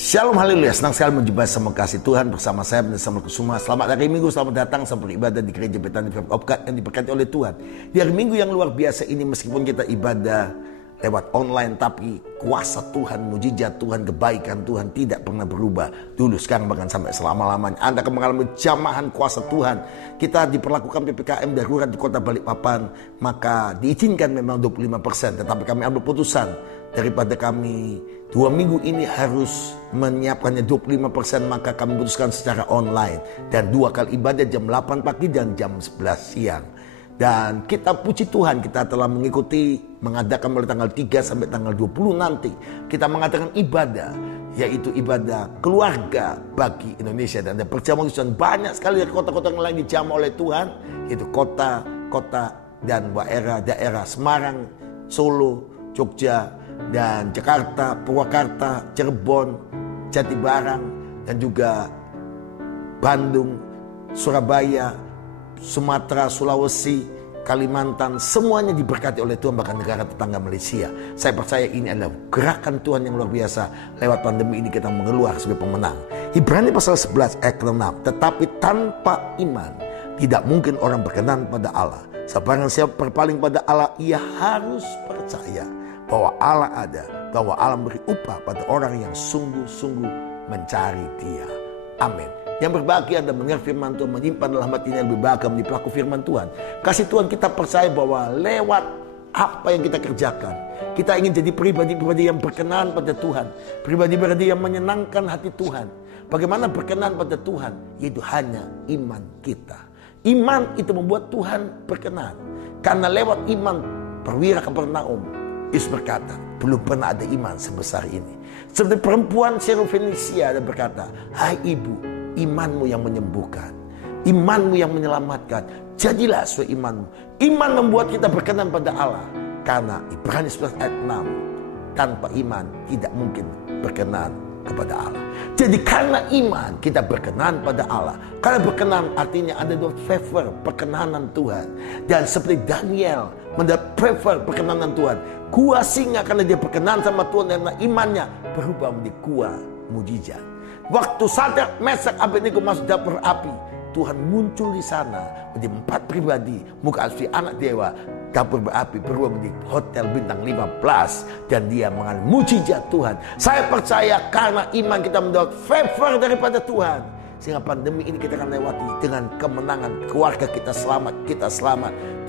Shalom, haleluya. Senang sekali menjumpai sama kasih Tuhan bersama saya bersama Kusuma. Selamat hari Minggu, selamat datang sampai beribadah di Gereja Betani Firman of God yang diberkati oleh Tuhan. Di hari Minggu yang luar biasa ini, meskipun kita ibadah lewat online, tapi kuasa Tuhan, mujizat Tuhan, kebaikan Tuhan tidak pernah berubah. Dulu, sekarang, bahkan sampai selama-lamanya. Anda akan mengalami jamahan kuasa Tuhan. Kita diperlakukan PPKM darurat di kota Balikpapan, maka diizinkan memang 25%. Tetapi kami ambil putusan daripada kami 2 minggu ini harus menyiapkannya 25%, maka kami putuskan secara online. Dan 2 kali ibadah jam 8 pagi dan jam 11 siang. Dan kita puji Tuhan, kita telah mengikuti, mengadakan mulai tanggal 3 sampai tanggal 20 nanti. Kita mengadakan ibadah, yaitu ibadah keluarga bagi Indonesia. Dan ada perjamuan Tuhan banyak sekali dari kota-kota yang lain dijamah oleh Tuhan. Yaitu kota-kota dan daerah Semarang, Solo, Jogja, dan Jakarta, Purwakarta, Cirebon, Jatibarang, dan juga Bandung, Surabaya, Sumatera, Sulawesi, Kalimantan, semuanya diberkati oleh Tuhan, bahkan negara tetangga Malaysia. Saya percaya ini adalah gerakan Tuhan yang luar biasa. Lewat pandemi ini kita mengeluar sebagai pemenang. Ibrani pasal 11 ayat 6. Tetapi tanpa iman tidak mungkin orang berkenan pada Allah. Sebarang siapa berpaling pada Allah, ia harus percaya bahwa Allah ada, bahwa Allah memberi upah pada orang yang sungguh-sungguh mencari Dia. Amin. Yang berbahagia Anda mendengar firman Tuhan, menyimpan dalam hati ini, lebih bahagia menjadi pelaku firman Tuhan. Kasih Tuhan, kita percaya bahwa lewat apa yang kita kerjakan, kita ingin jadi pribadi-pribadi yang berkenan pada Tuhan, pribadi-pribadi yang menyenangkan hati Tuhan. Bagaimana berkenan pada Tuhan? Yaitu hanya iman kita. Iman itu membuat Tuhan berkenan. Karena lewat iman, perwira Kapernaum, Yesus berkata, belum pernah ada iman sebesar ini. Seperti perempuan Syarofenisia, dan berkata, hai ibu, imanmu yang menyembuhkan, imanmu yang menyelamatkan, jadilah sesuai imanmu. Iman membuat kita berkenan pada Allah. Karena Ibrani 11 ayat 6, tanpa iman tidak mungkin berkenan kepada Allah. Jadi karena iman kita berkenan pada Allah. Karena berkenan artinya ada dua favor, perkenanan Tuhan. Dan seperti Daniel mendapat favor perkenanan Tuhan, gua singa karena dia berkenan sama Tuhan, dan imannya berubah menjadi gua mujizat. Waktu Sadrak, Mesak, Abednego masuk dapur api, Tuhan muncul di sana menjadi 4 pribadi, muka asli anak dewa. Dapur berapi berubah menjadi hotel bintang 15, dan dia mengalami mujizat Tuhan. Saya percaya karena iman kita mendapat favor daripada Tuhan, sehingga pandemi ini kita akan lewati dengan kemenangan. Keluarga kita selamat,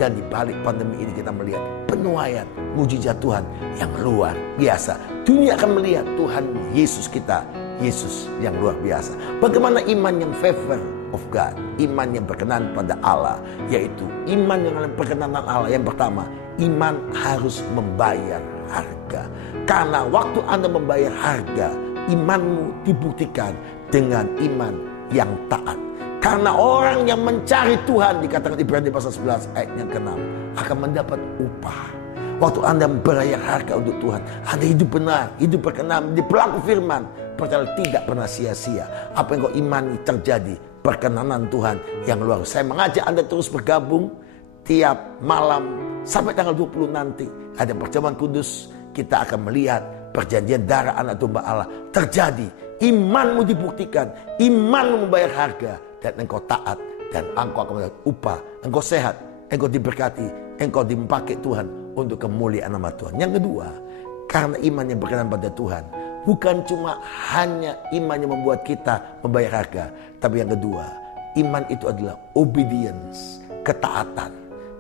dan di balik pandemi ini kita melihat penuaian mujizat Tuhan yang luar biasa. Dunia akan melihat Tuhan Yesus kita, Yesus yang luar biasa. Bagaimana iman yang favor of God, iman yang berkenan pada Allah, yaitu iman yang perkenanan Allah. Yang pertama, iman harus membayar harga. Karena waktu Anda membayar harga, imanmu dibuktikan dengan iman yang taat. Karena orang yang mencari Tuhan, dikatakan Ibrani pasal 11 ayat yang ke-6, akan mendapat upah. Waktu Anda membayar harga untuk Tuhan, Anda hidup benar, hidup berkenan, di pelaku firman, percaya tidak pernah sia-sia. Apa yang kau imani terjadi, perkenanan Tuhan yang luar. Saya mengajak Anda terus bergabung tiap malam sampai tanggal 20 nanti. Ada perjamuan kudus, kita akan melihat perjanjian darah anak domba Allah terjadi. Imanmu dibuktikan, imanmu membayar harga, dan engkau taat, dan engkau akan mendapat upah. Engkau sehat, engkau diberkati, engkau dipakai Tuhan untuk kemuliaan nama Tuhan. Yang kedua, karena iman yang berkenan pada Tuhan, bukan cuma hanya iman yang membuat kita membayar harga, tapi yang kedua, iman itu adalah obedience, ketaatan.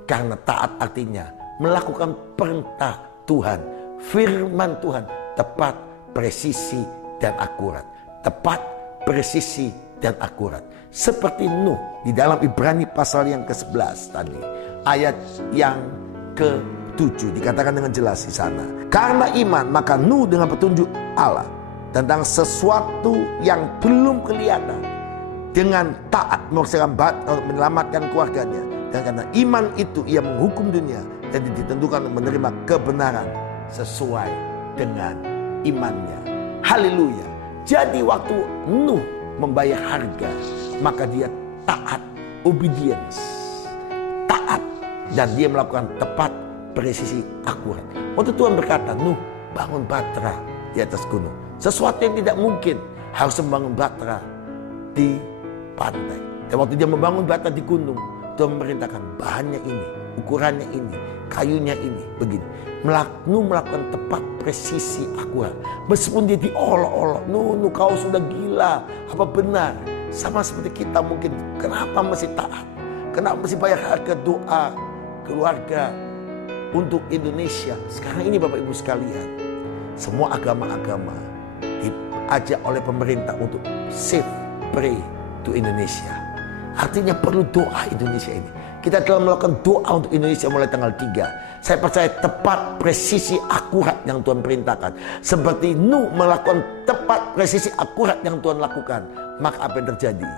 Karena taat artinya melakukan perintah Tuhan, firman Tuhan, tepat, presisi, dan akurat. Tepat, presisi, dan akurat. Seperti Nuh di dalam Ibrani pasal yang ke-11 tadi, ayat yang ke-7 dikatakan dengan jelas di sana. Karena iman, maka Nuh dengan petunjuk Allah tentang sesuatu yang belum kelihatan, dengan taat menyelamatkan keluarganya. Dan karena iman itu ia menghukum dunia, dan ditentukan menerima kebenaran sesuai dengan imannya. Haleluya. Jadi waktu Nuh membayar harga, maka dia taat, obedience, taat, dan dia melakukan tepat, presisi, akurat. Waktu Tuhan berkata, Nuh bangun batra di atas gunung, Sesuatu yang tidak mungkin, harus membangun Batra di pantai. Dan waktu dia membangun Batra di gunung, Tuhan memerintahkan bahannya ini, ukurannya ini, kayunya ini, begini. Nuh melakukan tepat, presisi, akurat. Meskipun dia diolok-olok, Nuh kau sudah gila, apa benar? Sama seperti kita mungkin, kenapa mesti taat? Kenapa mesti bayar harga doa keluarga untuk Indonesia? Sekarang ini Bapak Ibu sekalian, semua agama-agama diajak oleh pemerintah untuk save, pray to Indonesia. Artinya perlu doa Indonesia ini. Kita telah melakukan doa untuk Indonesia mulai tanggal 3. Saya percaya tepat, presisi, akurat yang Tuhan perintahkan. Seperti Nuh melakukan tepat, presisi, akurat yang Tuhan lakukan. Maka apa yang terjadi?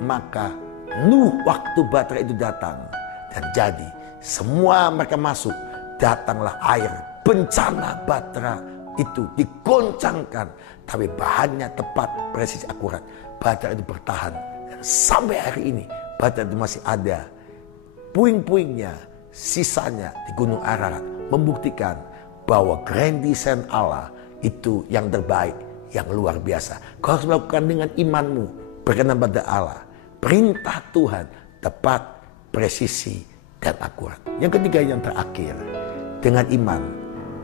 Maka Nuh waktu Batra itu datang. Dan jadi semua mereka masuk. Datanglah air. Bencana Batra itu digoncangkan. Tapi bahannya tepat, presisi, akurat. Batra itu bertahan. Dan sampai hari ini Batra itu masih ada. Puing-puingnya, sisanya di Gunung Ararat membuktikan bahwa grand design Allah itu yang terbaik, yang luar biasa. Kau harus melakukan dengan imanmu, berkenan pada Allah. Perintah Tuhan tepat, presisi, dan akurat. Yang ketiga, yang terakhir, dengan iman,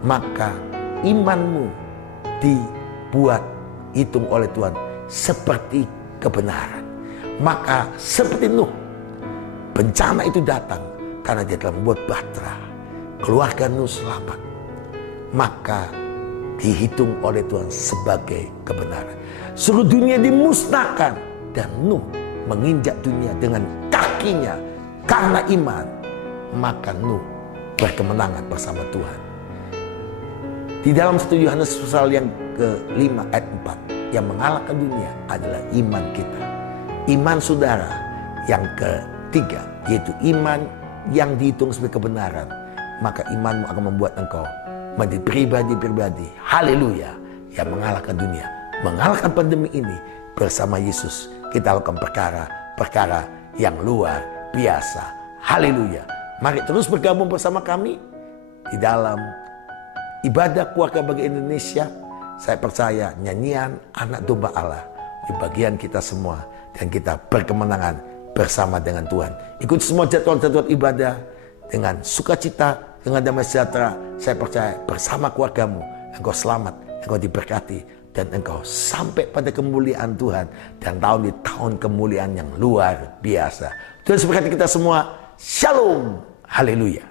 maka imanmu dibuat hitung oleh Tuhan seperti kebenaran. Maka seperti Nuh, bencana itu datang karena dia telah membuat Batra. Keluarga Nuh selamat. Maka dihitung oleh Tuhan sebagai kebenaran. Seluruh dunia dimusnahkan. Dan Nuh menginjak dunia dengan kakinya. Karena iman. Maka Nuh berkemenangan bersama Tuhan. Di dalam 1 Yohanes pasal yang ke-5 ayat 4. Yang mengalahkan dunia adalah iman kita. Iman saudara yang ketiga, yaitu iman yang dihitung sebagai kebenaran. Maka imanmu akan membuat engkau menjadi pribadi-pribadi, haleluya, yang mengalahkan dunia, mengalahkan pandemi ini. Bersama Yesus kita lakukan perkara-perkara yang luar biasa, haleluya. Mari terus bergabung bersama kami di dalam ibadah keluarga bagi Indonesia. Saya percaya nyanyian anak domba Allah di bagian kita semua, dan kita berkemenangan bersama dengan Tuhan. Ikut semua jadwal-jadwal ibadah dengan sukacita, dengan damai sejahtera. Saya percaya bersama keluargamu, engkau selamat, engkau diberkati, dan engkau sampai pada kemuliaan Tuhan. Dan tahun di tahun kemuliaan yang luar biasa. Tuhan memberkati kita semua. Shalom. Haleluya.